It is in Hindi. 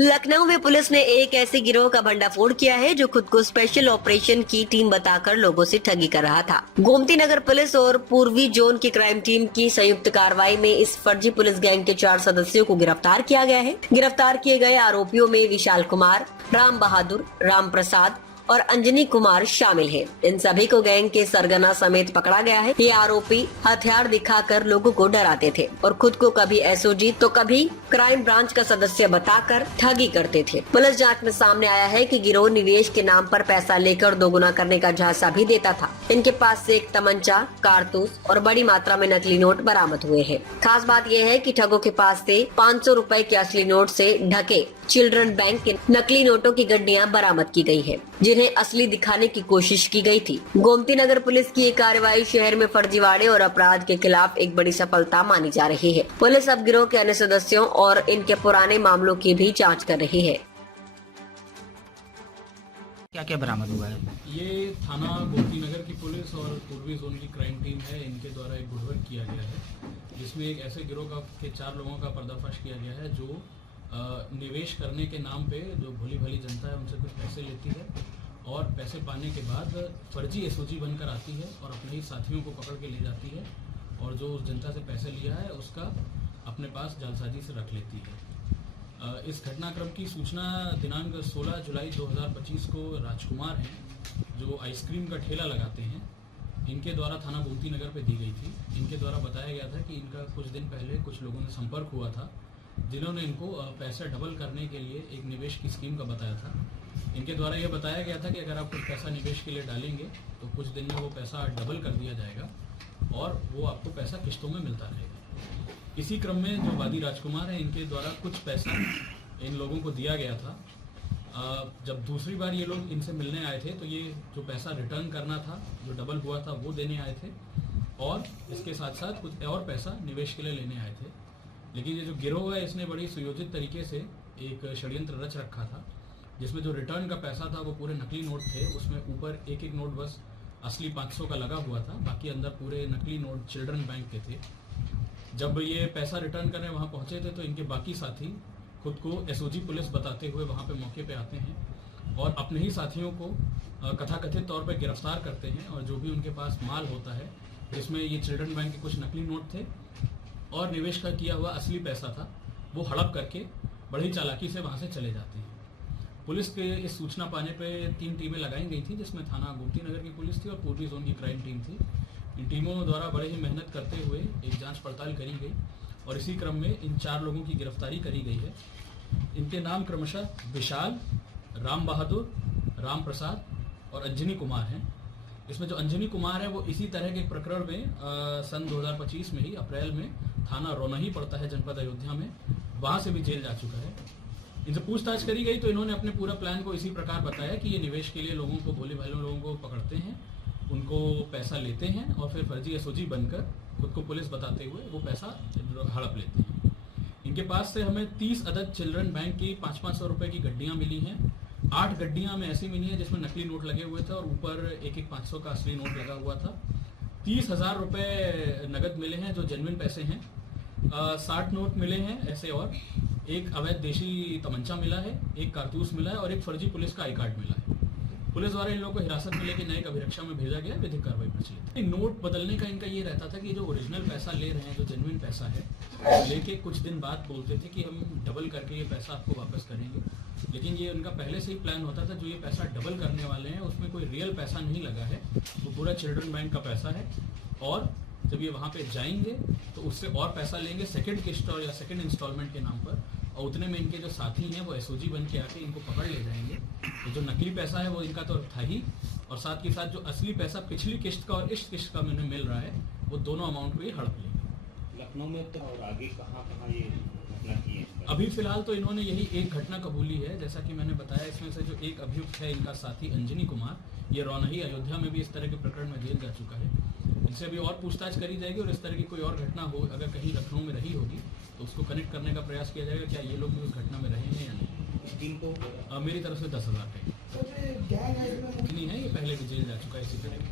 लखनऊ में पुलिस ने एक ऐसे गिरोह का भंडाफोड़ किया है जो खुद को स्पेशल ऑपरेशन की टीम बताकर लोगों से ठगी कर रहा था। गोमती नगर पुलिस और पूर्वी जोन की क्राइम टीम की संयुक्त कार्रवाई में इस फर्जी पुलिस गैंग के 4 सदस्यों को गिरफ्तार किया गया है। गिरफ्तार किए गए आरोपियों में विशाल कुमार, राम बहादुर, राम प्रसाद और अंजनी कुमार शामिल हैं। इन सभी को गैंग के सरगना समेत पकड़ा गया है। ये आरोपी हथियार दिखाकर लोगों को डराते थे और खुद को कभी एसओजी तो कभी क्राइम ब्रांच का सदस्य बताकर ठगी करते थे। पुलिस जांच में सामने आया है कि गिरोह निवेश के नाम पर पैसा लेकर दोगुना करने का झांसा भी देता था। इनके पास से एक तमंचा, कारतूस और बड़ी मात्रा में नकली नोट बरामद हुए हैं। खास बात यह है कि ठगों के पास से 500 रुपए के असली नोट से ढके चिल्ड्रन बैंक के नकली नोटों की गड्डियां बरामद की गई है, जिन्हें असली दिखाने की कोशिश की गई थी। गोमती नगर पुलिस की ये कार्रवाई शहर में फर्जीवाड़े और अपराध के खिलाफ एक बड़ी सफलता मानी जा रही है। पुलिस अब गिरोह के अन्य सदस्यों और इनके पुराने मामलों की भी जांच कर रही है। क्या क्या बरामद हुआ है? ये थाना गोमती नगर की पुलिस और पूर्वी जोन की क्राइम टीम है, इनके द्वारा एक गुडवर्क किया गया है, जिसमें एक ऐसे गिरोह के 4 लोगों का पर्दाफाश किया गया है जो निवेश करने के नाम पे जो भोली भाली जनता है उनसे कुछ पैसे लेती है और पैसे पाने के बाद फर्जी एसओजी बनकर आती है और अपने ही साथियों को पकड़ के ले जाती है और जो उस जनता से पैसे लिया है उसका अपने पास जालसाजी से रख लेती है। इस घटनाक्रम की सूचना दिनांक 16 जुलाई 2025 को राजकुमार हैं जो आइसक्रीम का ठेला लगाते हैं, इनके द्वारा थाना गोमती नगर पे दी गई थी। इनके द्वारा बताया गया था कि इनका कुछ दिन पहले कुछ लोगों ने संपर्क हुआ था जिन्होंने इनको पैसा डबल करने के लिए एक निवेश की स्कीम का बताया था। इनके द्वारा यह बताया गया था कि अगर आप कुछ पैसा निवेश के लिए डालेंगे तो कुछ दिन में वो पैसा डबल कर दिया जाएगा और वो आपको पैसा किस्तों में मिलता रहेगा। इसी क्रम में जो वादी राजकुमार है इनके द्वारा कुछ पैसा इन लोगों को दिया गया था। जब दूसरी बार ये लोग इनसे मिलने आए थे तो ये जो पैसा रिटर्न करना था, जो डबल हुआ था, वो देने आए थे और इसके साथ साथ कुछ और पैसा निवेश के लिए लेने आए थे। लेकिन ये जो गिरोह है इसने बड़ी सुयोजित तरीके से एक षड्यंत्र रच रखा था, जिसमें जो रिटर्न का पैसा था वो पूरे नकली नोट थे। उसमें ऊपर एक एक नोट बस असली 500 का लगा हुआ था, बाकी अंदर पूरे नकली नोट चिल्ड्रन बैंक के थे। जब ये पैसा रिटर्न करने वहाँ पहुँचे थे तो इनके बाकी साथी खुद को एसओजी पुलिस बताते हुए वहाँ पे मौके पे आते हैं और अपने ही साथियों को कथाकथित तौर पे गिरफ्तार करते हैं और जो भी उनके पास माल होता है, जिसमें ये चिल्ड्रन बैंक के कुछ नकली नोट थे और निवेश का किया हुआ असली पैसा था, वो हड़प करके बड़ी चालाकी से वहाँ से चले जाते हैं। पुलिस के इस सूचना पाने पे 3 टीमें लगाई गई थी, जिसमें थाना गोमती नगर की पुलिस थी और पूर्वी जोन की क्राइम टीम थी। इन टीमों द्वारा बड़े ही मेहनत करते हुए एक जांच पड़ताल करी गई और इसी क्रम में इन 4 लोगों की गिरफ्तारी करी गई है। इनके नाम क्रमशः विशाल, राम बहादुर, राम प्रसाद और अंजनी कुमार हैं। इसमें जो अंजनी कुमार है वो इसी तरह के प्रकरण में सन 2025 में ही अप्रैल में थाना रोनही पड़ता है जनपद अयोध्या में, वहाँ से भी जेल जा चुका है। इनसे पूछताछ करी गई तो इन्होंने अपने पूरा प्लान को इसी प्रकार बताया कि ये निवेश के लिए लोगों को, भोले भाले लोगों को पकड़ते हैं, उनको पैसा लेते हैं और फिर फर्जी एसओजी बनकर खुद को पुलिस बताते हुए वो पैसा हड़प लेते हैं। इनके पास से हमें 30 अदद चिल्ड्रन बैंक की 500-500 रुपये की गड्डियाँ मिली हैं। 8 गड्डियाँ हमें ऐसी मिली हैं जिसमें नकली नोट लगे हुए थे और ऊपर एक 500 का असली नोट लगा हुआ था। 30,000 रुपये नगद मिले हैं जो जेन्युइन पैसे हैं। 60 नोट मिले हैं ऐसे और एक अवैध देशी तमंचा मिला है, एक कारतूस मिला है और एक फर्जी पुलिस का आई कार्ड मिला है। पुलिस द्वारा इन लोगों को हिरासत में लेकर न्यायिक अभिरक्षा में भेजा गया, विधिक कार्रवाई प्रचलित है। नोट बदलने का इनका ये रहता था कि जो ओरिजिनल पैसा ले रहे हैं, जो जेन्युइन पैसा है, लेके कुछ दिन बाद बोलते थे कि हम डबल करके ये पैसा आपको वापस करेंगे। लेकिन ये उनका पहले से ही प्लान होता था, जो ये पैसा डबल करने वाले हैं उसमें कोई रियल पैसा नहीं लगा है, वो पूरा चिल्ड्रन बैंक का पैसा है और जब ये वहाँ पे जाएंगे तो उससे और पैसा लेंगे सेकंड किस्त और या सेकंड इंस्टॉलमेंट के नाम पर, और उतने में इनके जो साथी हैं वो एसओजी बन के आके इनको पकड़ ले जाएंगे। तो जो नकली पैसा है वो इनका तो था ही, और साथ के साथ जो असली पैसा पिछली किस्त का और इस किस्त का मैंने मिल रहा है वो दोनों अमाउंट भी हड़प लेंगे। लखनऊ में तो और आगे कहाँ कहाँ ये घटना की है? अभी फिलहाल तो इन्होंने यही एक घटना कबूली है। जैसा कि मैंने बताया, इसमें से जो एक अभियुक्त है इनका साथी अंजनी कुमार, ये रोनही अयोध्या में भी इस तरह के प्रकरण में जेल जा चुका है। इनसे अभी और पूछताछ करी जाएगी और इस तरह की कोई और घटना हो अगर कहीं लखनऊ में रही होगी तो उसको कनेक्ट करने का प्रयास किया जाएगा, क्या ये लोग भी उस घटना में रहे हैं या नहीं। टीम को मेरी तरफ से 10,000 है। इतनी है, ये पहले भी जेल जा चुका है इसी तरह की।